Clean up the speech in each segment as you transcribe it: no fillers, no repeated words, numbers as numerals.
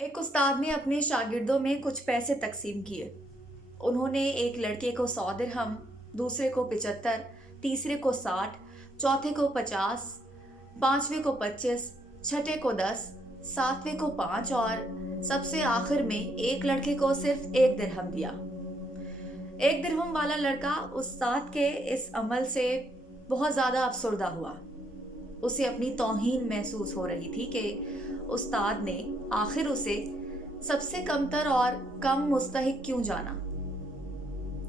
ایک استاد نے اپنے شاگردوں میں کچھ پیسے تقسیم کیے۔ انہوں نے ایک لڑکے کو 100 درہم، دوسرے کو 75، تیسرے کو 60، چوتھے کو 50، پانچویں کو 25، چھٹے کو 10، ساتویں کو 5 اور سب سے آخر میں ایک لڑکے کو صرف 1 درہم دیا۔ 1 درہم والا لڑکا استاد کے اس عمل سے بہت زیادہ افسردہ ہوا۔ اسے اپنی توہین محسوس ہو رہی تھی کہ استاد نے آخر اسے سب سے کمتر اور کم مستحق کیوں جانا۔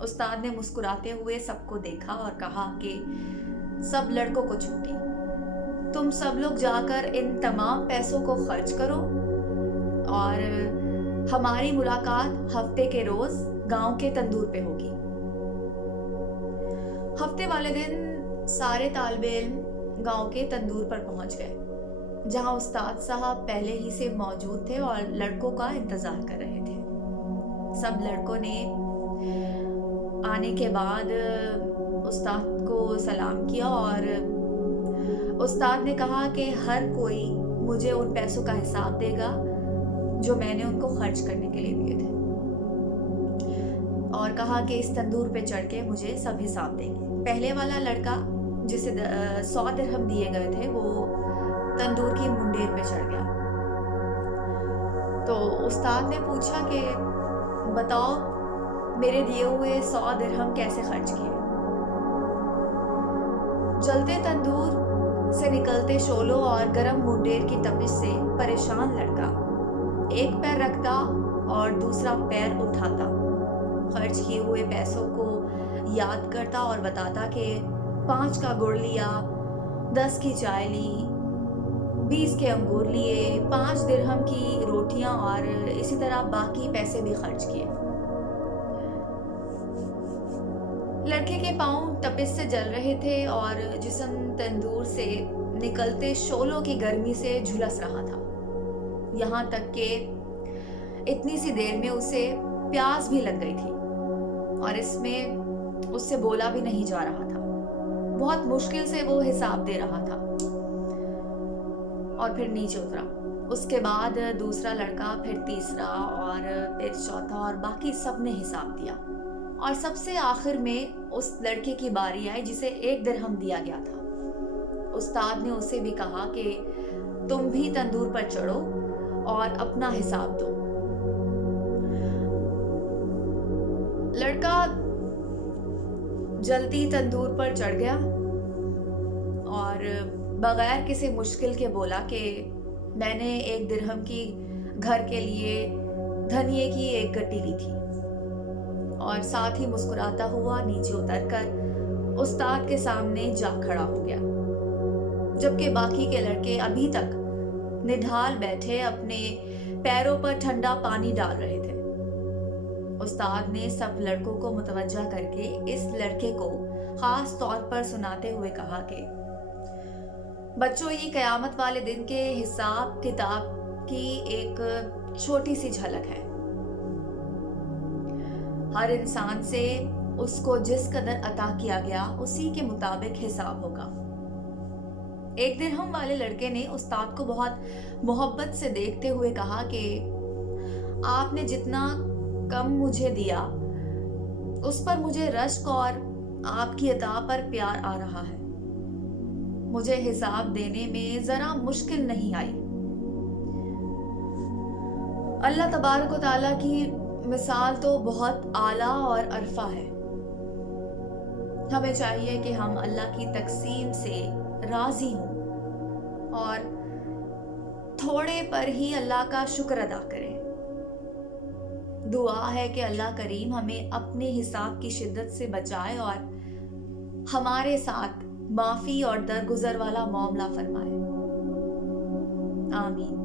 استاد نے مسکراتے ہوئے سب کو دیکھا اور کہا کہ سب لڑکوں کو چھٹی، تم سب لوگ جا کر ان تمام پیسوں کو خرچ کرو اور ہماری ملاقات ہفتے کے روز گاؤں کے تندور پہ ہوگی۔ ہفتے والے دن سارے طالب علم گاؤں کے تندور پر پہنچ گئے، جہاں استاد صاحب پہلے ہی سے موجود تھے اور لڑکوں کا انتظار کر رہے تھے۔ سب لڑکوں نے آنے کے بعد استاد کو سلام کیا اور استاد نے کہا کہ ہر کوئی مجھے ان پیسوں کا حساب دے گا جو میں نے ان کو خرچ کرنے کے لیے دیے تھے، اور کہا کہ اس تندور پہ چڑھ کے مجھے سب حساب دیں گے۔ پہلے والا لڑکا جسے 100 درہم دیے گئے تھے وہ تندور کی منڈیر پہ چڑھ گیا۔ تو استاد نے پوچھا کہ بتاؤ میرے دیے ہوئے 100 درہم کیسے خرچ کیے؟ جلتے تندور سے نکلتے شعلوں اور گرم منڈیر کی تپش سے پریشان لڑکا ایک پیر رکھتا اور دوسرا پیر اٹھاتا، خرچ کیے ہوئے پیسوں کو یاد کرتا اور بتاتا کہ 5 کا گڑ لیا، 10 کی چائے لی، 20 کے انگور لیے، 5 درہم کی روٹیاں اور اسی طرح باقی پیسے بھی خرچ کیے۔ لڑکے کے پاؤں تپش سے جل رہے تھے اور جسم تندور سے نکلتے شعلوں کی گرمی سے جھلس رہا تھا، یہاں تک کہ اتنی سی دیر میں اسے پیاس بھی لگ گئی تھی اور اس سے بولا بھی نہیں جا رہا تھا۔ بہت مشکل سے وہ حساب دے رہا تھا اور پھر نیچے اترا۔ اس کے بعد دوسرا لڑکا، پھر تیسرا اور پھر چوتھا اور باقی سب نے حساب دیا، اور سب سے آخر میں اس لڑکے کی باری آئی جسے 1 درہم دیا گیا تھا۔ استاد نے اسے بھی کہا کہ تم بھی تندور پر چڑھو اور اپنا حساب دو۔ لڑکا جلتی تندور پر چڑھ گیا اور بغیر کسی مشکل کے بولا کہ میں نے 1 درہم کی گھر کے لیے دھنیے کی 1 گٹی لی تھی، اور ساتھ ہی مسکراتا ہوا نیچے اتر کر استاد کے سامنے جا کھڑا ہو گیا، جبکہ باقی کے لڑکے ابھی تک نڈھال بیٹھے اپنے پیروں پر ٹھنڈا پانی ڈال رہے تھے۔ استاد نے سب لڑکوں کو متوجہ کر کے اس لڑکے کو خاص طور پر سناتے ہوئے کہا کہ بچوں، یہ قیامت والے دن کے حساب کتاب کی ایک چھوٹی سی جھلک ہے۔ ہر انسان سے اس کو جس قدر عطا کیا گیا اسی کے مطابق حساب ہوگا۔ 1 درہم والے لڑکے نے استاد کو بہت محبت سے دیکھتے ہوئے کہا کہ آپ نے جتنا کم مجھے دیا اس پر مجھے رشک اور آپ کی عطا پر پیار آ رہا ہے۔ مجھے حساب دینے میں ذرا مشکل نہیں آئی۔ اللہ تبارک و تعالیٰ کی مثال تو بہت اعلیٰ اور عرفہ ہے۔ ہمیں چاہیے کہ ہم اللہ کی تقسیم سے راضی ہوں اور تھوڑے پر ہی اللہ کا شکر ادا کریں۔ دعا ہے کہ اللہ کریم ہمیں اپنے حساب کی شدت سے بچائے اور ہمارے ساتھ معافی اور درگزر والا معاملہ فرمائے۔ آمین۔